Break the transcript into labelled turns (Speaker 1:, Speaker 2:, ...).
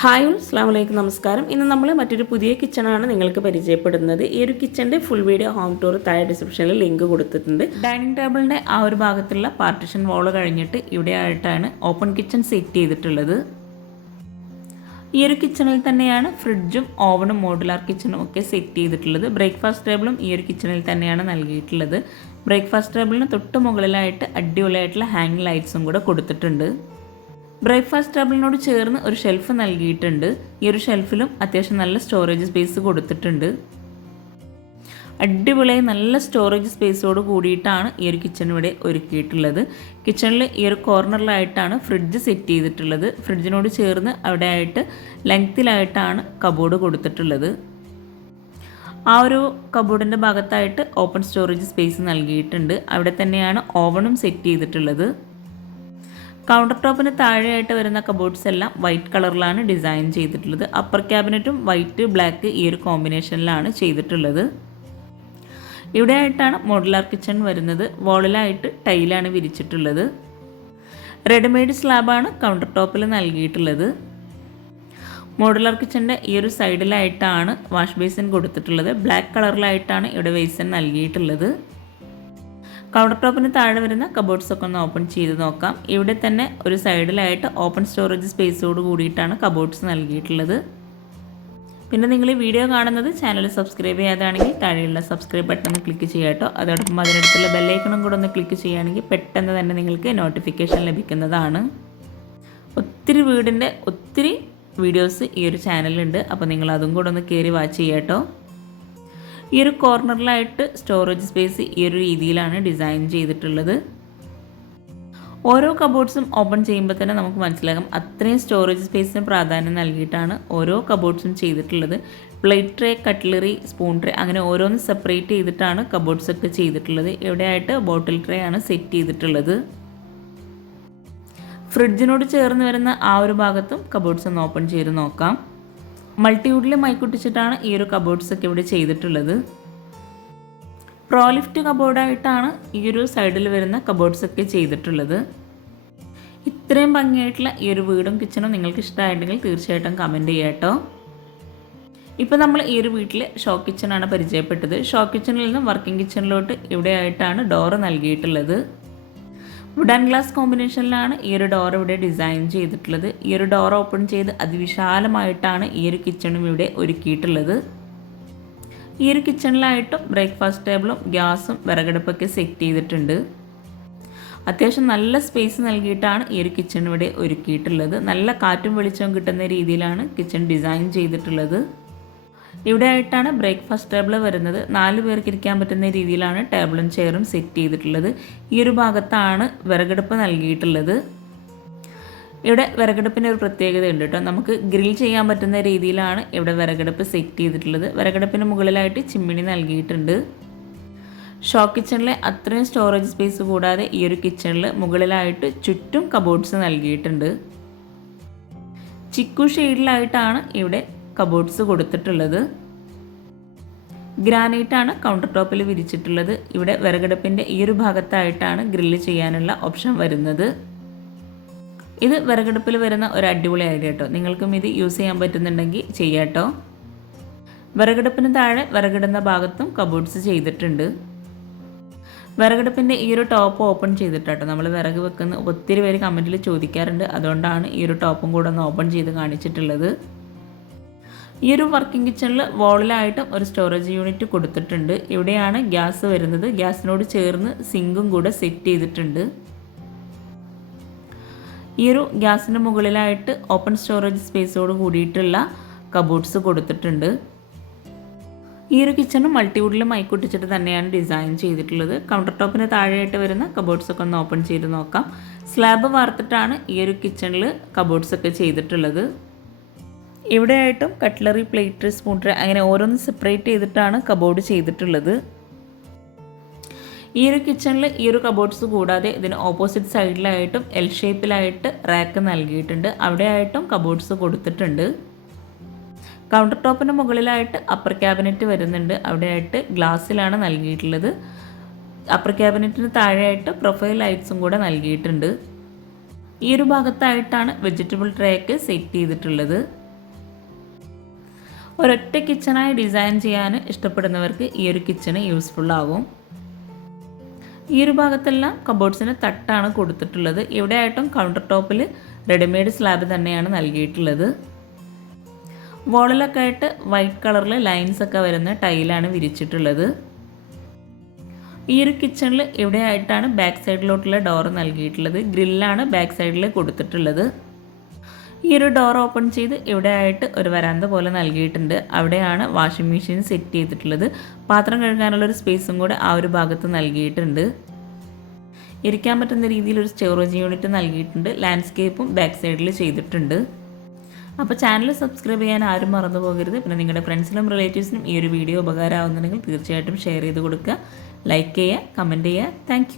Speaker 1: Hi അസ്ലാം വലൈക്കും നമസ്കാരം. ഇന്ന് നമ്മൾ മറ്റൊരു പുതിയ കിച്ചണാണ് നിങ്ങൾക്ക് പരിചയപ്പെടുന്നത്. ഈ ഒരു കിച്ചന്റെ ഫുൾ വീഡിയോ ഹോം ടൂർ താഴെ ഡിസ്ക്രിപ്ഷനിൽ ലിങ്ക് കൊടുത്തിട്ടുണ്ട്. ഡൈനിങ് ടേബിളിന്റെ ആ ഒരു ഭാഗത്തുള്ള പാർട്ടിഷൻ വാൾ കഴിഞ്ഞിട്ട് ഇവിടെ ആയിട്ടാണ് ഓപ്പൺ കിച്ചൺ സെറ്റ് ചെയ്തിട്ടുള്ളത്. ഈ ഒരു കിച്ചണിൽ തന്നെയാണ് ഫ്രിഡ്ജും ഓവനും മോഡുലാർ കിച്ചണും ഒക്കെ സെറ്റ് ചെയ്തിട്ടുള്ളത്. ബ്രേക്ക്ഫാസ്റ്റ് ടേബിളും ഈ ഒരു കിച്ചണിൽ തന്നെയാണ് നൽകിയിട്ടുള്ളത്. ബ്രേക്ക്ഫാസ്റ്റ് ടേബിളിന് തൊട്ട് മുകളിലായിട്ട് അടിപൊളിയായിട്ടുള്ള ഹാങ് ലൈറ്റ്സും കൂടെ കൊടുത്തിട്ടുണ്ട്. ബ്രേക്ക്ഫാസ്റ്റ് ടേബിളിനോട് ചേർന്ന് ഒരു ഷെൽഫ് നൽകിയിട്ടുണ്ട്. ഈ ഒരു ഷെൽഫിലും അത്യാവശ്യം നല്ല സ്റ്റോറേജ് സ്പേസ് കൊടുത്തിട്ടുണ്ട്. അടിപൊളിയായി നല്ല സ്റ്റോറേജ് സ്പേസോട് കൂടിയിട്ടാണ് ഈ ഒരു കിച്ചൺ ഇവിടെ ഒരുക്കിയിട്ടുള്ളത്. കിച്ചണിൽ ഈ ഒരു കോർണറിലായിട്ടാണ് ഫ്രിഡ്ജ് സെറ്റ് ചെയ്തിട്ടുള്ളത്. ഫ്രിഡ്ജിനോട് ചേർന്ന് അവിടെ ആയിട്ട് ലെങ്ത്തിലായിട്ടാണ് കബോർഡ് കൊടുത്തിട്ടുള്ളത്. ആ ഒരു കബോർഡിന്റെ ഭാഗത്തായിട്ട് ഓപ്പൺ സ്റ്റോറേജ് സ്പേസ് നൽകിയിട്ടുണ്ട്. അവിടെ തന്നെയാണ് ഓവണും സെറ്റ് ചെയ്തിട്ടുള്ളത്. കൗണ്ടർ ടോപ്പിന് താഴെയായിട്ട് വരുന്ന കബോർഡ്സ് എല്ലാം വൈറ്റ് കളറിലാണ് ഡിസൈൻ ചെയ്തിട്ടുള്ളത്. അപ്പർ ക്യാബിനറ്റും വൈറ്റ് ബ്ലാക്ക് ഈ ഒരു കോമ്പിനേഷനിലാണ് ചെയ്തിട്ടുള്ളത്. ഇവിടെ ആയിട്ടാണ് മോഡുലാർ കിച്ചൺ വരുന്നത്. വോളിലായിട്ട് ടൈലാണ് വിരിച്ചിട്ടുള്ളത്. റെഡിമെയ്ഡ് സ്ലാബാണ് കൗണ്ടർ ടോപ്പിൽ നൽകിയിട്ടുള്ളത്. മോഡുലാർ കിച്ചന്റെ ഈ ഒരു സൈഡിലായിട്ടാണ് വാഷ് ബേസിൻ കൊടുത്തിട്ടുള്ളത്. ബ്ലാക്ക് കളറിലായിട്ടാണ് ഇവിടെ ബേസിൻ നൽകിയിട്ടുള്ളത്. കൗണ്ടർ ടോപ്പിന് താഴെ വരുന്ന കബോർഡ്സ് ഒക്കെ ഒന്ന് ഓപ്പൺ ചെയ്ത് നോക്കാം. ഇവിടെ തന്നെ ഒരു സൈഡിലായിട്ട് ഓപ്പൺ സ്റ്റോറേജ് സ്പേസോട് കൂടിയിട്ടാണ് കബോർഡ്സ് നൽകിയിട്ടുള്ളത്. പിന്നെ നിങ്ങൾ ഈ വീഡിയോ കാണുന്നത് ചാനൽ സബ്സ്ക്രൈബ് ചെയ്യാതാണെങ്കിൽ താഴെയുള്ള സബ്സ്ക്രൈബ് ബട്ടൺ ക്ലിക്ക് ചെയ്യുക കേട്ടോ. അതോടൊപ്പം അതിനടുത്തുള്ള ബെല്ലൈക്കണും കൂടെ ഒന്ന് ക്ലിക്ക് ചെയ്യുകയാണെങ്കിൽ പെട്ടെന്ന് തന്നെ നിങ്ങൾക്ക് നോട്ടിഫിക്കേഷൻ ലഭിക്കുന്നതാണ്. ഒത്തിരി വീടിന്റെ ഒത്തിരി വീഡിയോസ് ഈ ഒരു ചാനലുണ്ട് അപ്പോൾ നിങ്ങൾ അതും കൂടെ ഒന്ന് കയറി വാച്ച് ചെയ്യാം കേട്ടോ. ഈ ഒരു കോർണറിലായിട്ട് സ്റ്റോറേജ് സ്പേസ് ഈ ഒരു രീതിയിലാണ് ഡിസൈൻ ചെയ്തിട്ടുള്ളത്. ഓരോ കബോർഡ്സും ഓപ്പൺ ചെയ്യുമ്പോൾ തന്നെ നമുക്ക് മനസ്സിലാകും അത്രയും സ്റ്റോറേജ് സ്പേസിന് പ്രാധാന്യം നൽകിയിട്ടാണ് ഓരോ കബോർഡ്സും ചെയ്തിട്ടുള്ളത്. Plate tray cutlery spoon tray അങ്ങനെ ഓരോന്ന് സെപ്പറേറ്റ് ചെയ്തിട്ടാണ് കബോർഡ്സ് ഒക്കെ ചെയ്തിട്ടുള്ളത്. ഇവിടെയായിട്ട് ബോട്ടിൽ ട്രേ ആണ് സെറ്റ് ചെയ്തിട്ടുള്ളത്. ഫ്രിഡ്ജിനോട് ചേർന്ന് വരുന്ന ആ ഒരു ഭാഗത്തും കബോർഡ്സ് ഒന്ന് ഓപ്പൺ ചെയ്ത് നോക്കാം. മൾട്ടിവുഡിൽ മൈക്കുട്ടിച്ചിട്ടാണ് ഈ ഒരു കബോർഡ്സ് ഒക്കെ ഇവിടെ ചെയ്തിട്ടുള്ളത്. പ്രോലിഫ്റ്റ് കബോർഡായിട്ടാണ് ഈ ഒരു സൈഡിൽ വരുന്ന കബോർഡ്സ് ഒക്കെ ചെയ്തിട്ടുള്ളത്. ഇത്രയും ഭംഗിയായിട്ടുള്ള ഈ ഒരു വീടും കിച്ചണും നിങ്ങൾക്ക് ഇഷ്ടമായിട്ടുണ്ടെങ്കിൽ തീർച്ചയായിട്ടും കമന്റ് ചെയ്യാട്ടോ ഇപ്പോൾ നമ്മൾ ഈ ഒരു വീട്ടിൽ ഷോ കിച്ചണാണ് പരിചയപ്പെട്ടത്. ഷോ കിച്ചണിൽ നിന്നും വർക്കിംഗ് കിച്ചണിലോട്ട് ഇവിടെയായിട്ടാണ് ഡോറ് നൽകിയിട്ടുള്ളത്. വുഡൻ ഗ്ലാസ് കോമ്പിനേഷനിലാണ് ഈ ഒരു ഡോർ ഇവിടെ ഡിസൈൻ ചെയ്തിട്ടുള്ളത്. ഈ ഒരു ഡോർ ഓപ്പൺ ചെയ്ത് അതിവിശാലമായിട്ടാണ് ഈ ഒരു കിച്ചണും ഇവിടെ ഒരുക്കിയിട്ടുള്ളത്. ഈ ഒരു കിച്ചണിലായിട്ടും ബ്രേക്ക്ഫാസ്റ്റ് ടേബിളും ഗ്യാസും വിറകടുപ്പൊക്കെ സെറ്റ് ചെയ്തിട്ടുണ്ട്. അത്യാവശ്യം നല്ല സ്പേസ് നൽകിയിട്ടാണ് ഈ ഒരു കിച്ചൺ ഇവിടെ ഒരുക്കിയിട്ടുള്ളത്. നല്ല കാറ്റും വെളിച്ചവും കിട്ടുന്ന രീതിയിലാണ് കിച്ചൺ ഡിസൈൻ ചെയ്തിട്ടുള്ളത്. ഇവിടെ ആയിട്ടാണ് ബ്രേക്ക്ഫാസ്റ്റ് ടേബിൾ വരുന്നത്. നാല് പേർക്ക് ഇരിക്കാൻ പറ്റുന്ന രീതിയിലാണ് ടേബിളും ചെയറും സെറ്റ് ചെയ്തിട്ടുള്ളത്. ഈ ഒരു ഭാഗത്താണ് വിറകടുപ്പ് നൽകിയിട്ടുള്ളത്. ഇവിടെ വിറകടുപ്പിന്റെ ഒരു പ്രത്യേകത ഉണ്ട് കേട്ടോ. നമുക്ക് ഗ്രിൽ ചെയ്യാൻ പറ്റുന്ന രീതിയിലാണ് ഇവിടെ വിറകടുപ്പ് സെറ്റ് ചെയ്തിട്ടുള്ളത്. വിറകടുപ്പിന് മുകളിലായിട്ട് ചിമ്മിണി നൽകിയിട്ടുണ്ട്. ഷോ കിച്ചണിലെ അത്രയും സ്റ്റോറേജ് സ്പേസ് കൂടാതെ ഈ ഒരു കിച്ചണിൽ മുകളിലായിട്ട് ചുറ്റും കബോർഡ്സ് നൽകിയിട്ടുണ്ട്. ചിക്കു ഷെയ്ഡിലായിട്ടാണ് ഇവിടെ കബോർഡ്സ് കൊടുത്തിട്ടുള്ളത്. ഗ്രാനൈറ്റാണ് കൗണ്ടർ ടോപ്പിൽ വിരിച്ചിട്ടുള്ളത്. ഇവിടെ വിറകടുപ്പിന്റെ ഈ ഒരു ഭാഗത്തായിട്ടാണ് ഗ്രില്ല് ചെയ്യാനുള്ള ഓപ്ഷൻ വരുന്നത്. ഇത് വിറകടുപ്പിൽ വരുന്ന ഒരു അടിപൊളി ഐഡിയ കേട്ടോ നിങ്ങൾക്കും ഇത് യൂസ് ചെയ്യാൻ പറ്റുന്നുണ്ടെങ്കിൽ ചെയ്യാട്ടോ വിറകടുപ്പിന് താഴെ വിറകിടുന്ന ഭാഗത്തും കബോർഡ്സ് ചെയ്തിട്ടുണ്ട്. വിറകടുപ്പിന്റെ ഈ ഒരു ടോപ്പ് ഓപ്പൺ ചെയ്തിട്ടാട്ടോ നമ്മൾ വിറക് വെക്കുന്ന ഒത്തിരി പേര് കമന്റിൽ ചോദിക്കാറുണ്ട്. അതുകൊണ്ടാണ് ഈ ഒരു ടോപ്പും കൂടെ ഒന്ന് ഓപ്പൺ ചെയ്ത് കാണിച്ചിട്ടുള്ളത്. ഈ ഒരു വർക്കിംഗ് കിച്ചണിൽ വോളിലായിട്ടും ഒരു സ്റ്റോറേജ് യൂണിറ്റ് കൊടുത്തിട്ടുണ്ട്. ഇവിടെയാണ് ഗ്യാസ് വരുന്നത്. ഗ്യാസിനോട് ചേർന്ന് സിങ്കും കൂടെ സെറ്റ് ചെയ്തിട്ടുണ്ട്. ഈ ഒരു ഗ്യാസിന്റെ മുകളിലായിട്ട് ഓപ്പൺ സ്റ്റോറേജ് സ്പേസോട് കൂടിയിട്ടുള്ള കബോർഡ്സ് കൊടുത്തിട്ടുണ്ട്. ഈ ഒരു കിച്ചണും മൾട്ടിവുഡിൽ മൈക്കൊട്ടിച്ചിട്ട് തന്നെയാണ് ഡിസൈൻ ചെയ്തിട്ടുള്ളത്. കൗണ്ടർ ടോപ്പിന് താഴെയായിട്ട് വരുന്ന കബോർഡ്സ് ഒക്കെ ഒന്ന് ഓപ്പൺ ചെയ്ത് നോക്കാം. സ്ലാബ് വാർത്തിട്ടാണ് ഈ ഒരു കിച്ചണിൽ കബോർഡ്സ് ഒക്കെ ചെയ്തിട്ടുള്ളത്. ഇവിടെയായിട്ടും കട്ട്ലറി പ്ലേറ്റ് സ്പൂൺ ട്രേ അങ്ങനെ ഓരോന്ന് സെപ്പറേറ്റ് ചെയ്തിട്ടാണ് കബോർഡ് ചെയ്തിട്ടുള്ളത്. ഈ ഒരു കിച്ചണിൽ ഈ ഒരു കബോർഡ്സ് കൂടാതെ ഇതിന് ഓപ്പോസിറ്റ് സൈഡിലായിട്ടും എൽ ഷേപ്പിലായിട്ട് റാക്ക് നൽകിയിട്ടുണ്ട്. അവിടെയായിട്ടും കബോർഡ്സ് കൊടുത്തിട്ടുണ്ട്. കൗണ്ടർ ടോപ്പിന് മുകളിലായിട്ട് അപ്പർ ക്യാബിനറ്റ് വരുന്നുണ്ട്. അവിടെയായിട്ട് ഗ്ലാസ്സിലാണ് നൽകിയിട്ടുള്ളത്. അപ്പർ ക്യാബിനറ്റിന് താഴെയായിട്ട് പ്രൊഫൈൽ ലൈറ്റ്സും കൂടെ നൽകിയിട്ടുണ്ട്. ഈ ഒരു ഭാഗത്തായിട്ടാണ് വെജിറ്റബിൾ ട്രേയൊക്കെ സെറ്റ് ചെയ്തിട്ടുള്ളത്. ഒരൊറ്റ കിച്ചണായി ഡിസൈൻ ചെയ്യാൻ ഇഷ്ടപ്പെടുന്നവർക്ക് ഈ ഒരു കിച്ചണ് യൂസ്ഫുൾ ആകും ഈ ഒരു ഭാഗത്തെല്ലാം കബോർഡ്സിന് തട്ടാണ് കൊടുത്തിട്ടുള്ളത്. ഇവിടെ ആയിട്ടും കൗണ്ടർ ടോപ്പിൽ റെഡിമെയ്ഡ് സ്ലാബ് തന്നെയാണ് നൽകിയിട്ടുള്ളത്. വോളിലൊക്കെ ആയിട്ട് വൈറ്റ് കളറിൽ ലൈൻസ് ഒക്കെ വരുന്ന ടൈലാണ് വിരിച്ചിട്ടുള്ളത്. ഈ ഒരു കിച്ചണിൽ ഇവിടെ ആയിട്ടാണ് ബാക്ക് സൈഡിലോട്ടുള്ള ഡോർ നൽകിയിട്ടുള്ളത്? ഗ്രില്ലാണ് ബാക്ക് സൈഡിൽ കൊടുത്തിട്ടുള്ളത്. ഈ ഒരു ഡോർ ഓപ്പൺ ചെയ്ത് ഇവിടെ ആയിട്ട് ഒരു വരാന്ത പോലെ നൽകിയിട്ടുണ്ട്. അവിടെയാണ് വാഷിംഗ് മെഷീൻ സെറ്റ് ചെയ്തിട്ടുള്ളത്. പാത്രം കഴുകാനുള്ള ഒരു സ്പേസും കൂടെ ആ ഒരു ഭാഗത്ത് നൽകിയിട്ടുണ്ട്. ഇരിക്കാൻ പറ്റുന്ന രീതിയിൽ ഒരു സ്റ്റോറേജ് യൂണിറ്റ് നൽകിയിട്ടുണ്ട്. ലാൻഡ്സ്കേപ്പും ബാക്ക് സൈഡിൽ ചെയ്തിട്ടുണ്ട്. അപ്പോൾ ചാനൽ സബ്സ്ക്രൈബ് ചെയ്യാൻ ആരും മറന്നു പോകരുത്. പിന്നെ നിങ്ങളുടെ ഫ്രണ്ട്സിനും റിലേറ്റീവ്സിനും ഈ ഒരു വീഡിയോ ഉപകാരമാകുന്നുണ്ടെങ്കിൽ തീർച്ചയായിട്ടും ഷെയർ ചെയ്ത് കൊടുക്കുക. ലൈക്ക് ചെയ്യുക കമന്റ് ചെയ്യുക. താങ്ക്